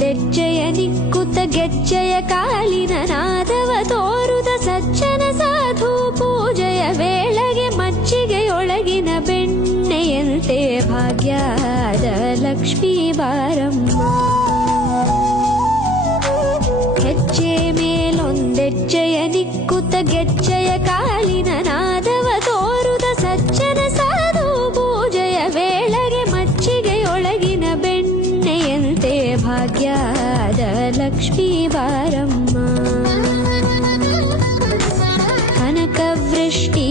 ಮೇಲೊಂದೆಜ್ಜೆಯ ನಿಕ್ಕುತ ಗೆಜ್ಜೆಯ ಕಾಲಿನ ನಾದವ ತೋರುದ ಸಜ್ಜನ ಸಾಧು ಪೂಜೆಯ ವೇಳೆಗೆ ಮಜ್ಜಿಗೆಯೊಳಗಿನ ಬೆಣ್ಣೆಯಂತೆ ಭಾಗ್ಯದ ಲಕ್ಷ್ಮೀ ಬಾರಮ್ಮ. ಹೆಜ್ಜೆ ಮೇಲೊಂದೆಜ್ಜೆಯ ನಿಕ್ಕುತ ಗೆಜ್ಜೆಯ ಕಾಲಿನ ನಾದವ ತೋರುದ ಸಜ್ಜನ ಸಾಧು ಪೂಜೆಯ ವೇಳೆಗೆ ಮಜ್ಜಿಗೆಯೊಳಗಿನ ಬೆಣ್ಣೆಯಂತೆ ಭಾಗ್ಯದ ಲಕ್ಷ್ಮೀ ಬಾರಮ್ಮ. ಕನಕವೃಷ್ಟಿ